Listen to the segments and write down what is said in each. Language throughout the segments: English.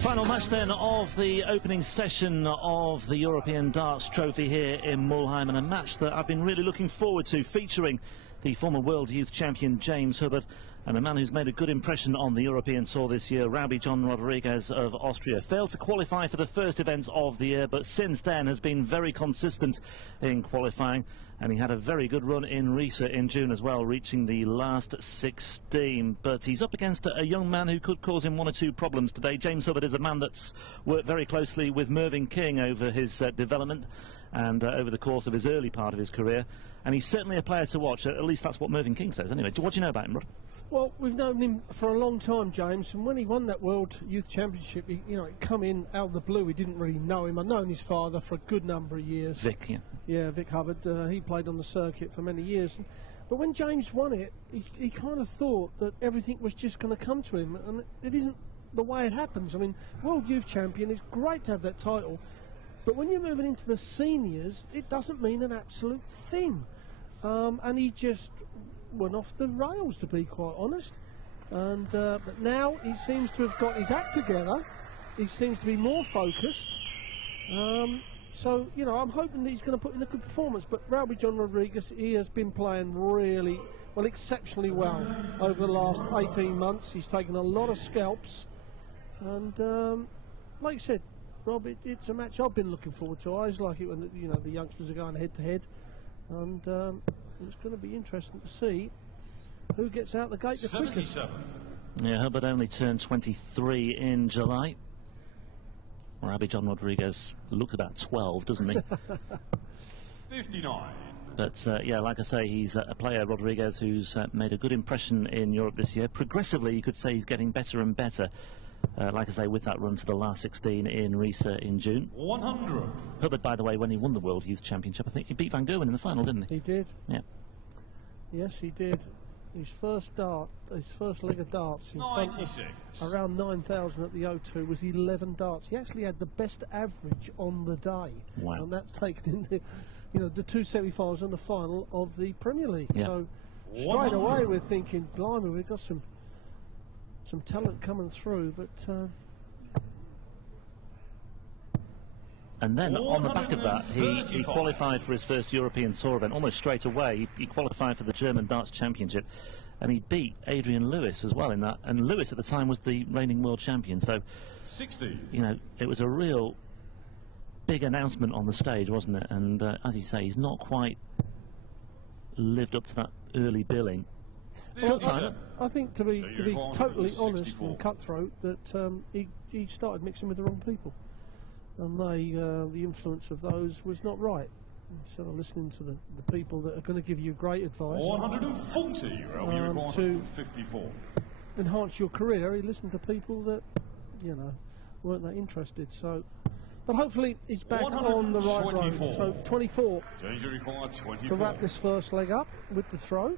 Final match then of the opening session of the European Darts Trophy here in Mulheim, and a match that I've been really looking forward to, featuring the former World Youth Champion James Hubbard and a man who's made a good impression on the European Tour this year, Rowby John Rodriguez of Austria. Failed to qualify for the first events of the year, but since then has been very consistent in qualifying, and he had a very good run in Riesa in June as well, reaching the last 16. But he's up against a young man who could cause him one or two problems today. James Hubbard is a man that's worked very closely with Mervyn King over his development and over the course of his early part of his career, and he's certainly a player to watch. At least that's what Mervyn King says anyway. What do you know about him, Rod? Well, we've known him for a long time, James, and when he won that World Youth Championship, it come in out of the blue. We didn't really know him. I've known his father for a good number of years. Vic, yeah. Yeah, Vic Hubbard. He played on the circuit for many years. But when James won it, he kind of thought that everything was just going to come to him, and it isn't the way it happens. I mean, World Youth Champion, it's great to have that title, but when you're moving into the seniors, it doesn't mean an absolute thing. And he just went off the rails, to be quite honest. And but now he seems to have got his act together. He seems to be more focused. So, you know, I'm hoping that he's going to put in a good performance. But Rowby John Rodriguez, he has been playing really, well, exceptionally well over the last 18 months. He's taken a lot of scalps. And like I said, Rob, it's a match I've been looking forward to. I always like it when the youngsters are going head-to-head. And it's going to be interesting to see who gets out the gate the quickest. Yeah, Hubbard only turned 23 in July. Rowby John Rodriguez looked about 12, doesn't he? 59. But yeah, like I say, he's a player, Rodriguez, who's made a good impression in Europe this year. Progressively, you could say he's getting better and better. Like I say, with that run to the last 16 in Riesa in June. 100. Hubbard, by the way, when he won the World Youth Championship, I think he beat Van Gerwen in the final, didn't he? He did. Yeah. Yes, he did. His first leg of darts in 96. Around 9,000 at the O2 was 11 darts. He actually had the best average on the day. Wow. And that's taken in the two semi-finals and the final of the Premier League. Yeah. So straight away we're thinking, blimey, we've got some talent coming through, but and then on the back of that, he qualified for his first European Tour event almost straight away. He qualified for the German Darts Championship, and he beat Adrian Lewis as well in that. And Lewis at the time was the reigning world champion. So, 60. You know, it was a real big announcement on the stage, wasn't it? And as you say, he's not quite lived up to that early billing. Still time. I think to be totally honest and cutthroat, that he started mixing with the wrong people. And the influence of those was not right. Instead of listening to the people that are going to give you great advice, 140, to 54. Enhance your career, he listened to people that, weren't that interested. So, but hopefully he's back on the right road. So 24 to wrap this first leg up with the throw.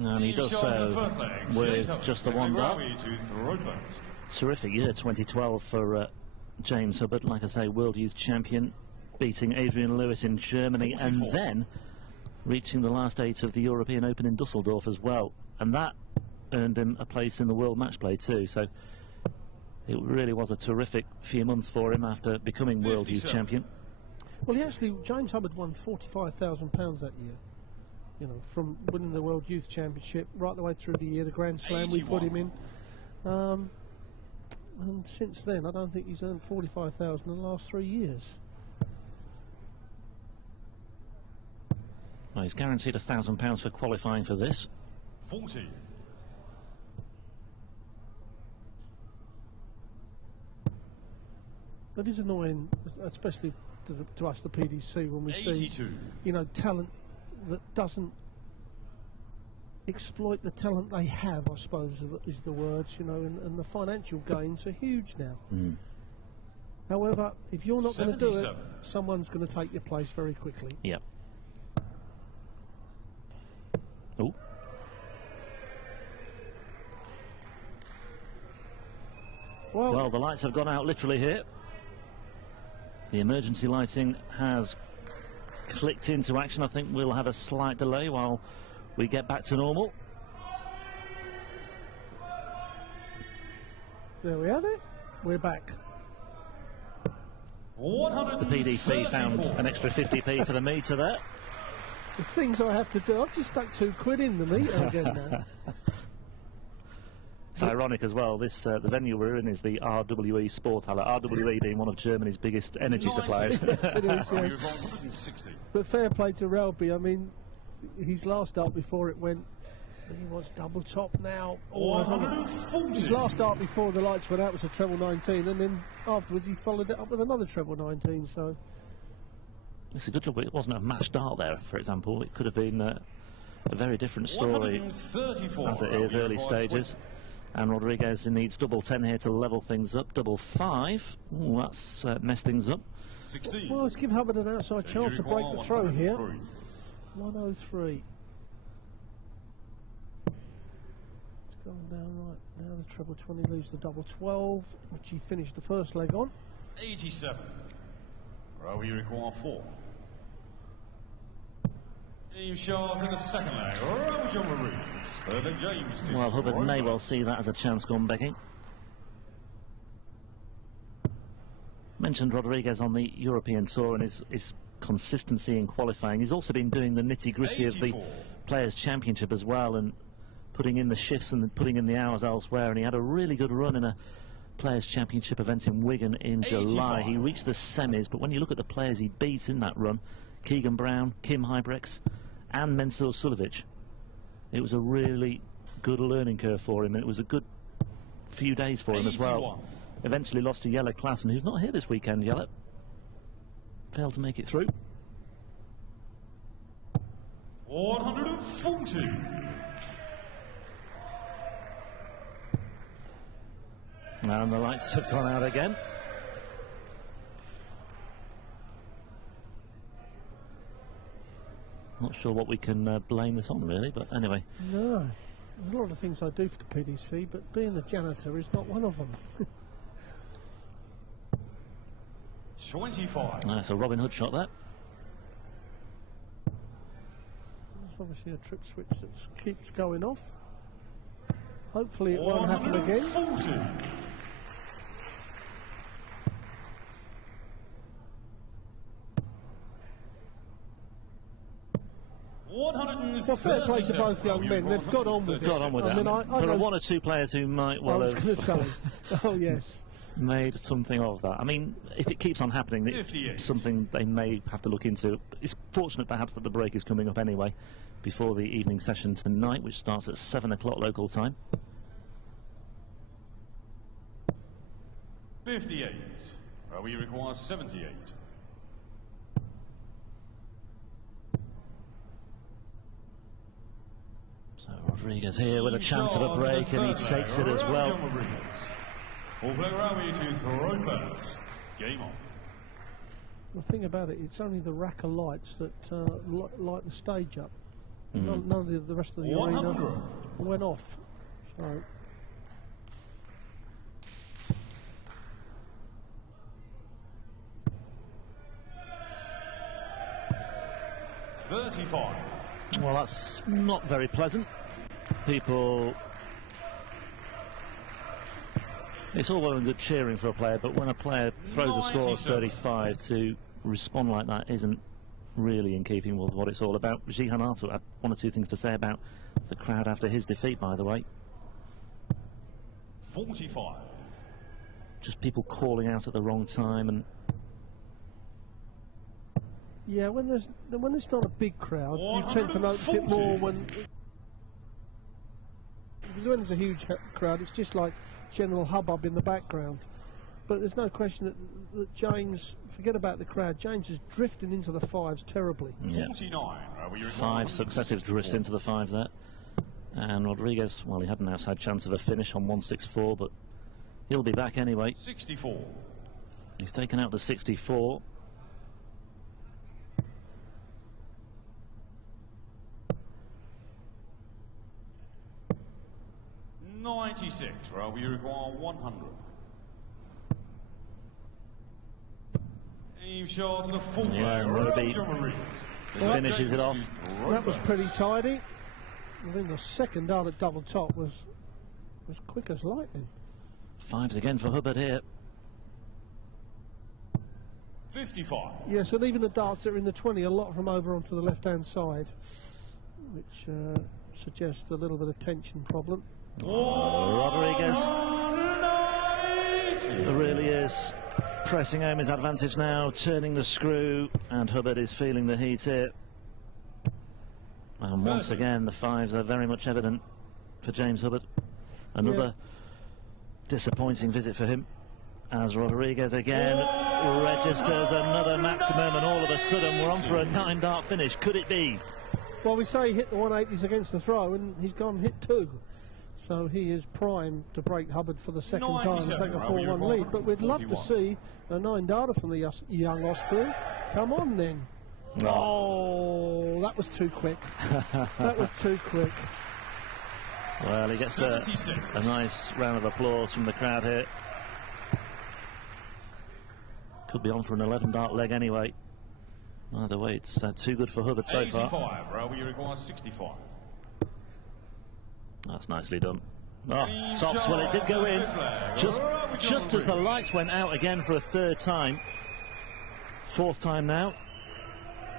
And he does so with just the one dart. Terrific year 2012 for James Hubbard, like I say, World Youth Champion, beating Adrian Lewis in Germany 44. And then reaching the last 8 of the European Open in Dusseldorf as well, and that earned him a place in the World Match Play too. So it really was a terrific few months for him after becoming World Youth Champion. Well, James Hubbard won £45,000 that year. You know, from winning the World Youth Championship right the way through the year, the Grand Slam 81. We put him in. And since then, I don't think he's earned $45,000 in the last 3 years. Well, he's guaranteed £1,000 for qualifying for this. 40. That is annoying, especially to us, the PDC, when we 82. See, talent that doesn't exploit the talent they have, I suppose is the words, and the financial gains are huge now. Mm. However, if you're not going to do it, someone's going to take your place very quickly. Yep. Oh. Well, the lights have gone out literally here. The emergency lighting has clicked into action. I think we'll have a slight delay while we get back to normal. There we have it. We're back. The PDC found an extra 50p for the meter there. The things I have to do. I've just stuck £2 in the meter again now. It's ironic as well. This the venue we're in is the RWE Sporthalle. RWE being one of Germany's biggest energy suppliers. Yes, it is, yes. But fair play to Relby. I mean, his last start before it went, he wants double top now. His last start before the lights went out was a treble 19, and then afterwards he followed it up with another treble 19. So it's a good job it wasn't a match start there, for example. It could have been a very different story as it is early stages. And Rodriguez needs double 10 here to level things up. Double 5. Ooh, that's messed things up. 16. Well, let's give Hubbard an outside chance to break the throw here. 103. It's going down right now. The treble 20 leaves the double 12, which he finished the first leg on. 87. Row you require 4. Game shot in the second leg. Row John Marie. James. Well, Hubbard may well see that as a chance gone begging. Mentioned Rodriguez on the European Tour and his consistency in qualifying. He's also been doing the nitty-gritty of the Players' Championship as well, and putting in the shifts and putting in the hours elsewhere, and he had a really good run in a Players' Championship event in Wigan in July. He reached the semis, but when you look at the players he beat in that run, Keegan Brown, Kim Hybrex and Mensur Sulovic, it was a really good learning curve for him, and it was a good few days for him as well. Eventually lost to Jelle Klaassen, who's not here this weekend. Jelle failed to make it through. 140. And the lights have gone out again. Not sure what we can blame this on, really, but anyway. No, there's a lot of things I do for the PDC, but being the janitor is not one of them. 25. That's a Robin Hood shot there. There's obviously a trip switch that keeps going off. Hopefully it won't happen again. 40. Well, fair play to both young men. They've got on with it. Got on with that. There are one or two players who might well I was going to say. Oh, yes. Made something of that. I mean, if it keeps on happening, it's something they may have to look into. It's fortunate, perhaps, that the break is coming up anyway, before the evening session tonight, which starts at 7 o'clock local time. 58. We require 78. So Rodriguez here with a chance of a break, and he takes it as well. All player Rowie to throw first. Game on. The thing about it, it's only the rack of lights that light the stage up. None of the rest of the arena went off. So 35. Well, that's not very pleasant. People... It's all well and good cheering for a player, but when a player throws a score of 35, to respond like that isn't really in keeping with what it's all about. Jihan Arthur had one or two things to say about the crowd after his defeat, by the way. 45. Just people calling out at the wrong time, and yeah, when there's not a big crowd, you tend to notice it more when. Because when there's a huge crowd, it's just like general hubbub in the background. But there's no question that James, forget about the crowd, James is drifting into the fives terribly. Yeah. 49. 5 successive drifts into the fives there. And Rodriguez, well, he had an outside chance of a finish on 164, but he'll be back anyway. 64. He's taken out the 64. $96. We require 100. Aim shot to the full flag. Yeah, Roby finishes it off. That was pretty tidy. I think the second dart at double top was quick as lightning. Fives again for Hubbard here. 55. Yes, and even the darts that are in the 20, a lot of them over onto the left-hand side, which suggests a little bit of tension problem. Rodriguez really is pressing home his advantage now, turning the screw, and Hubbard is feeling the heat here. And once again, the fives are very much evident for James Hubbard. Another disappointing visit for him, as Rodriguez again registers another maximum, and all of a sudden we're on for a 9-dart finish. Could it be? Well, we say he hit the 180s against the throw, and he's gone hit 2. So he is primed to break Hubbard for the second time and take a 4-1 lead. But we'd love to see a 9-darter from the young Austrian. Come on, then. Oh, that was too quick. That was too quick. Well, he gets a nice round of applause from the crowd here. Could be on for an 11-dart leg anyway. Either way, it's too good for Hubbard so far. 85, Robbie, you require 65. That's nicely done. Oh, tops. Well, it did go in just as the lights went out again for a 3rd time. 4th time now.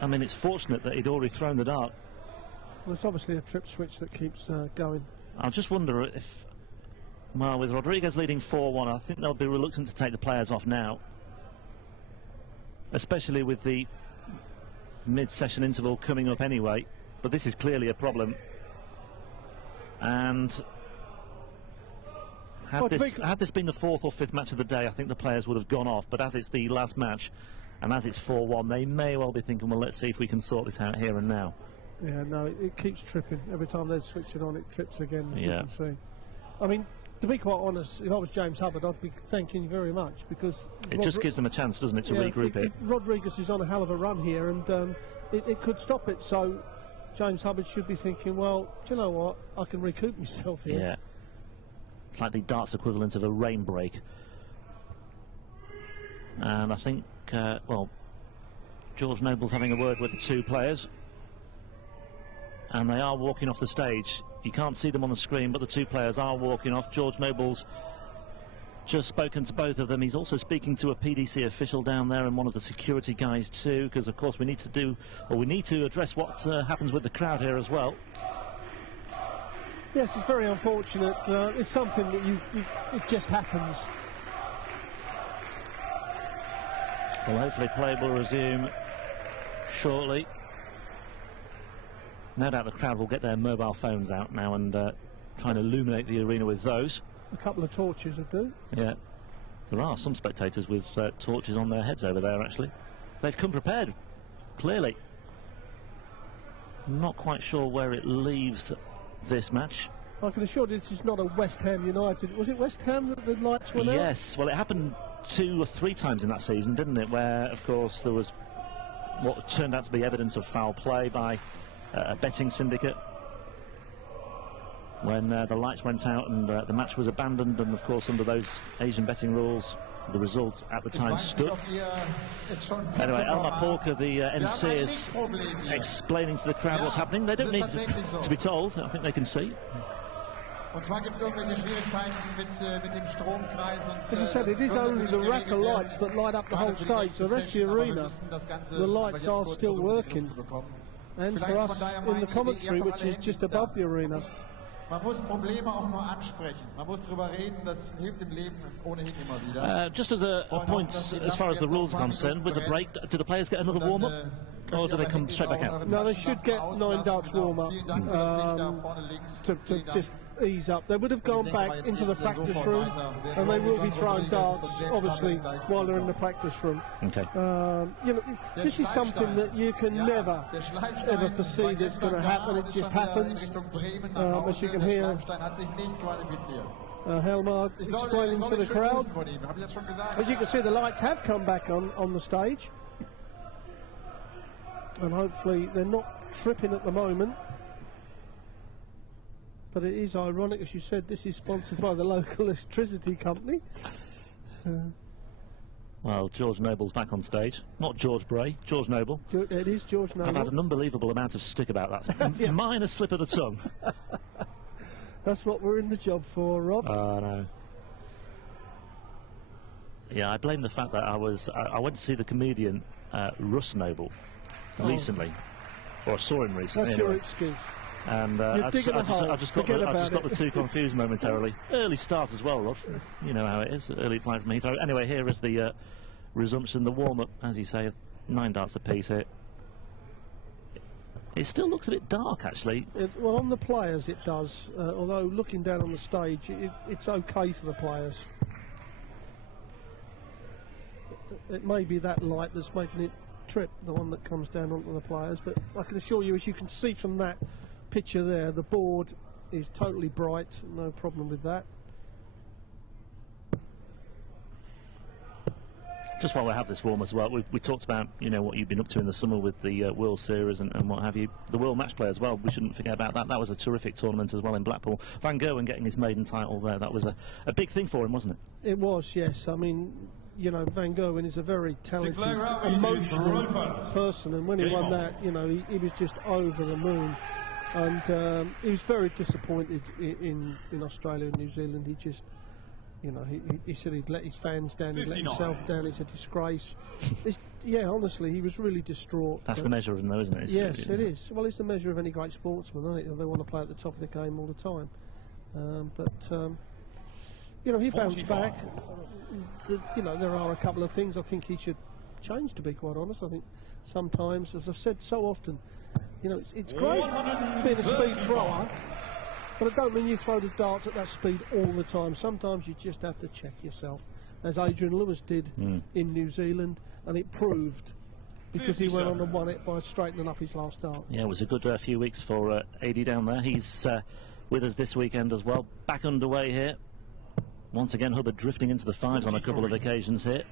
I mean, it's fortunate that he'd already thrown the dart. Well, it's obviously a trip switch that keeps going. I just wonder if, well, with Rodriguez leading 4-1, I think they'll be reluctant to take the players off now, especially with the mid-session interval coming up anyway. But this is clearly a problem. And had this been the 4th or 5th match of the day, I think the players would have gone off. But as it's the last match, and as it's 4-1, they may well be thinking, well, let's see if we can sort this out here and now. Yeah, no, it keeps tripping. Every time they switch it on, it trips again, as you can see. I mean, to be quite honest, if I was James Hubbard, I'd be thanking you very much, because it just gives them a chance, doesn't it, to regroup it. Rodriguez is on a hell of a run here, and it could stop it. So James Hubbard should be thinking, well, do you know what? I can recoup myself here. Yeah. It's like the darts equivalent of a rain break. And I think, well, George Noble's having a word with the 2 players. And they are walking off the stage. You can't see them on the screen, but the 2 players are walking off. George Noble's just spoken to both of them. He's also speaking to a PDC official down there and one of the security guys too, because of course we need to address what happens with the crowd here as well. Yes, it's very unfortunate. It's something that it just happens. Well, hopefully play will resume shortly. No doubt the crowd will get their mobile phones out now and try and illuminate the arena with those. A couple of torches would do. Yeah. There are some spectators with torches on their heads over there, actually. They've come prepared, clearly. I'm not quite sure where it leaves this match. I can assure you this is not a West Ham United. Was it West Ham that the lights went out? Yes. Well, it happened 2 or 3 times in that season, didn't it? Where, of course, there was what turned out to be evidence of foul play by a betting syndicate, when the lights went out and the match was abandoned, and of course under those Asian betting rules the results at the time stood. Anyway, Elmar Porker, the MC, is explaining to the crowd what's happening. They don't need to be told, I think they can see. As I said, it is only the rack of lights that light up the whole stage. The rest of the arena, the lights are still working. And for us in the commentary, which is just above the arena. Just as a point, as far as the rules are concerned, with the break, do the players get another warm-up, or do they come straight back out? No, they should get 9 darts warm-up to just ease up. They would have gone back into the practice room, and they will be throwing darts, obviously, while they're in the practice room. Okay. You know, this is something that you can never, ever foresee that's going to happen. It just happens. As you can hear, Helmar explaining to the crowd. As you can see, the lights have come back on the stage. And hopefully they're not tripping at the moment. But it is ironic, as you said, this is sponsored by the local electricity company. Well, George Noble's back on stage. Not George Bray, George Noble. It is George Noble. I've had an unbelievable amount of stick about that. Yeah. Minor slip of the tongue. That's what we're in the job for, Rob. No. Yeah, I blame the fact that I went to see the comedian recently, or I saw him recently. That's anyway. your excuse. And I just got the two confused momentarily. Early start as well, love. You know how it is. Early flight from Heathrow. Anyway, here is the resumption, the warm-up, as you say, 9 darts apiece here. It still looks a bit dark, actually. Well, on the players it does, although looking down on the stage, it's okay for the players. It may be that light that's making it trip, the one that comes down onto the players, but I can assure you, as you can see from that picture there, the board is totally bright, no problem with that. Just while we have this warm as well, we talked about, you know, what you've been up to in the summer with the World Series and what have you. The World Match Play as well, we shouldn't forget about that. That was a terrific tournament as well in Blackpool. Van Gerwen getting his maiden title there, that was a big thing for him, wasn't it? It was, yes. I mean, you know, Van Gerwen is a very talented, emotional person, and when he won that, you know, he was just over the moon. And he was very disappointed in Australia and New Zealand. He just, you know, he said he'd let his fans down, he'd let himself down, it's a disgrace. Yeah, honestly, he was really distraught. That's the measure of him, though, isn't it? Yes, it is. Well, it's the measure of any great sportsman, isn't it? They want to play at the top of the game all the time. You know, he bounced back. You know, there are a couple of things I think he should change, to be quite honest. I think sometimes, as I've said so often, you know, it's great being a speed thrower, but I don't mean you throw the darts at that speed all the time. Sometimes you just have to check yourself, as Adrian Lewis did in New Zealand, and it proved, because he went on and won it by straightening up his last dart. Yeah, it was a good few weeks for AD down there. He's with us this weekend as well. Back underway here. Once again, Hubbard drifting into the fives on a couple of occasions here.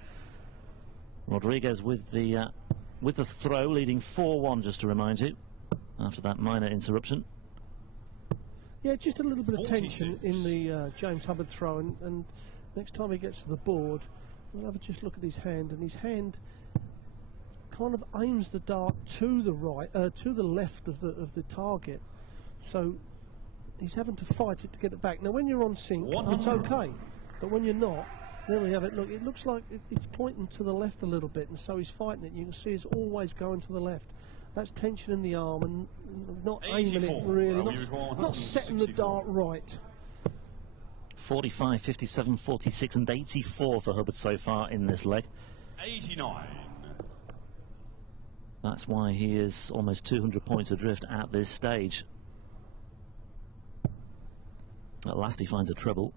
Rodriguez with the throw, leading 4-1, just to remind you, after that minor interruption. Yeah, just a little bit of tension in the James Hubbard throw, and next time he gets to the board, we'll have a just look at his hand, and his hand kind of aims the dart to the right, to the left of the target. So he's having to fight it to get it back. Now, when you're on sync, it's okay, but when you're not, there we have it. Look, it looks like it's pointing to the left a little bit, and so he's fighting it. You can see it's always going to the left. That's tension in the arm and not aiming it really, not setting the dart right. 45, 57, 46 and 84 for Hubbard so far in this leg. 89. That's why he is almost 200 points adrift at this stage. At last he finds a treble.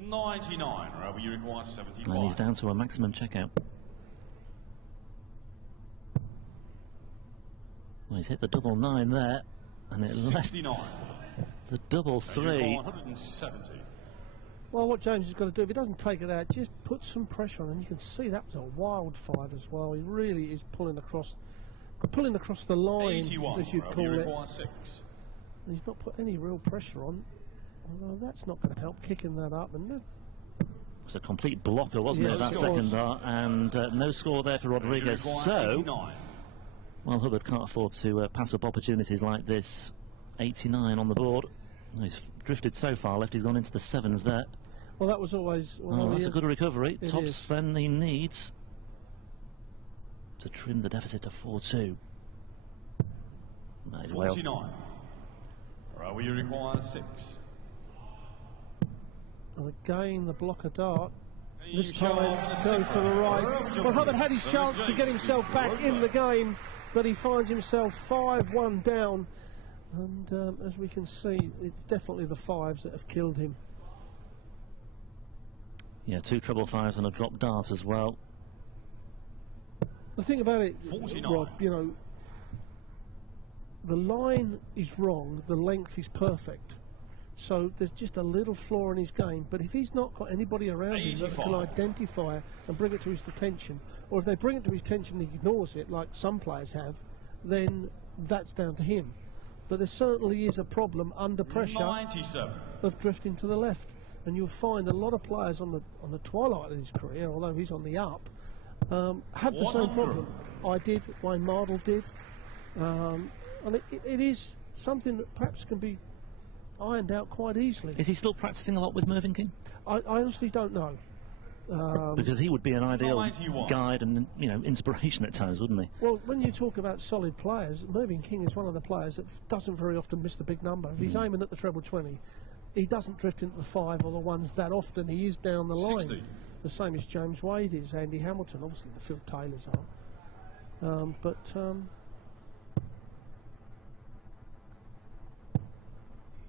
99, however you require 75. And he's down to a maximum checkout. Well, he's hit the double 9 there, and it 69. left the double 3. 170. Well, what James has got to do, if he doesn't take it out, just put some pressure on, and you can see that was a wild 5 as well. He really is pulling across the line, 81, as you'd call it. 6. He's not put any real pressure on. Although that's not going to help, kicking that up. And it's a complete blocker, wasn't it, that second dart? And no score there for Rodriguez. So, well, Hubbard can't afford to pass up opportunities like this. 89 on the board. He's drifted so far left, he's gone into the 7s there. Well, that was always... Well, that's a good recovery. Tops then he needs to trim the deficit to 4-2. 49. Well, you require 6. And again, the blocker dart. This time goes to the right. Well, Hubbard had his chance to get himself back in the game, but he finds himself 5-1 down. And as we can see, it's definitely the 5s that have killed him. Yeah, 2 treble 5s and a drop dart as well. The thing about it, 49. Rod, you know, the line is wrong, the length is perfect. So there's just a little flaw in his game, but if he's not got anybody around him that can identify and bring it to his attention, or if they bring it to his attention and he ignores it, like some players have, then that's down to him. But there certainly is a problem under pressure 97. of drifting to the left, and you'll find a lot of players on the twilight of his career, although he's on the up, have the same problem. I did, Wayne Mardle did, and it is something that perhaps can be ironed out quite easily. Is he still practicing a lot with Mervyn King? I honestly don't know. Because he would be an ideal guide and, you know, inspiration at times, wouldn't he? Well, when you talk about solid players, Mervyn King is one of the players that doesn't very often miss the big number. If he's aiming at the treble 20, he doesn't drift into the 5 or the ones that often. He is down the line. 60. The same as James Wade is, Andy Hamilton, obviously the Phil Taylors are.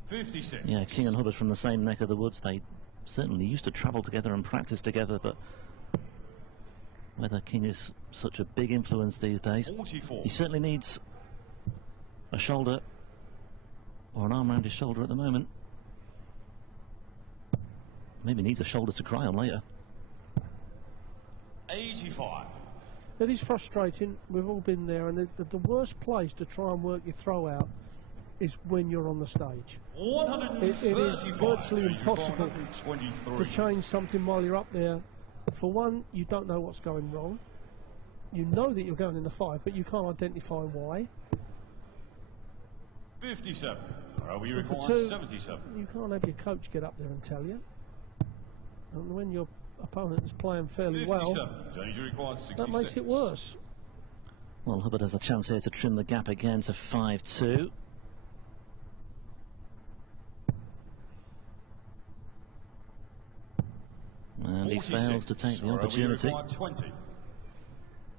56. Yeah, King and Hubbard from the same neck of the woods. They certainly used to travel together and practice together, but whether King is such a big influence these days, 44. he certainly needs a shoulder or an arm around his shoulder at the moment. Maybe needs a shoulder to cry on later. 85. It is frustrating. We've all been there, and the worst place to try and work your throw out is when you're on the stage. It is virtually impossible to change something while you're up there. For one, you don't know what's going wrong. You know that you're going in the 5, but you can't identify why. 57. We And require for two, 77. you can't have your coach get up there and tell you. And when your opponent is playing fairly 57. well, Danger requires 66. that makes it worse. Well, Hubbard has a chance here to trim the gap again to 5-2. And he fails to take the opportunity. 20.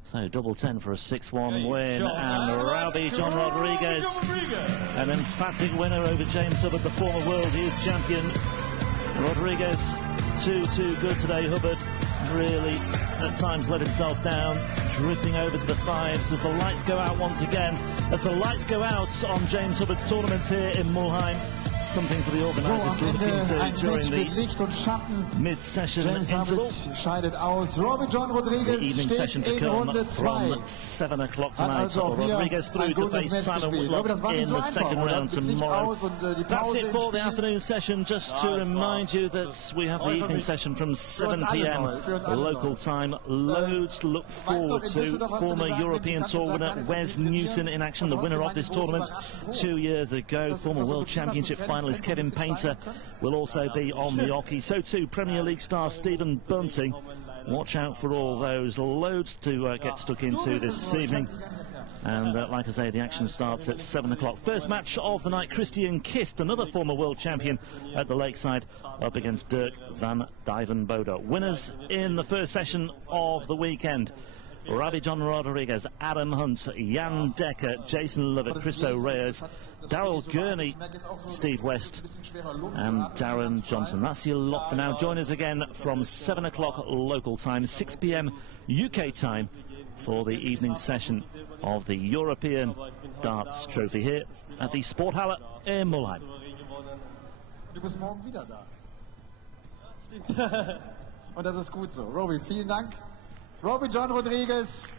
So double 10 for a 6-1 Yeah, win, John. and Robbie John Rodriguez, an emphatic winner over James Hubbard, the former world youth champion. Rodriguez, too good today. Hubbard really at times let himself down, drifting over to the 5s as the lights go out once again. As the lights go out on James Hubbard's tournaments here in Mulheim. Something for the organisers to look into during the mid-session interval. Scheidet aus. Robbie John Rodriguez The evening session to come from 7 o'clock tonight. So Rodriguez through to face Simon Whitlock in the second round tomorrow. That's it for the afternoon session. Just to remind you that we have the evening session from 7 p.m. local time. Loads to look forward to. Former European Tour winner Wes Newton in action, the winner of this tournament 2 years ago. Former World Championship finalist Kevin Painter will also be on the oche. So too Premier League star Stephen Bunting. Watch out for all those. Loads to get stuck into this evening. And like I say, the action starts at 7 o'clock. First match of the night, Christian Kist, another former world champion at the Lakeside, up against Dirk van Dijvenbode. Winners in the first session of the weekend: Robbie John Rodriguez, Adam Hunt, Jan Decker, Jason Lovett, Christo Reyes, Daryl Gurney, Steve West and Darren Johnson. That's your lot for now. Join us again from 7 o'clock local time, 6 p.m. UK time for the evening session of the European Darts Trophy here at the Sporthalle in Mulheim. Du bist morgen wieder da. Und das ist gut so. Robbie, vielen Dank. Robbie John Rodriguez,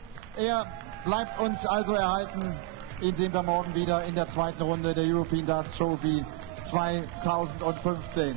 bleibt uns also erhalten. Ihn sehen wir morgen wieder in der zweiten Runde der European Darts Trophy 2015.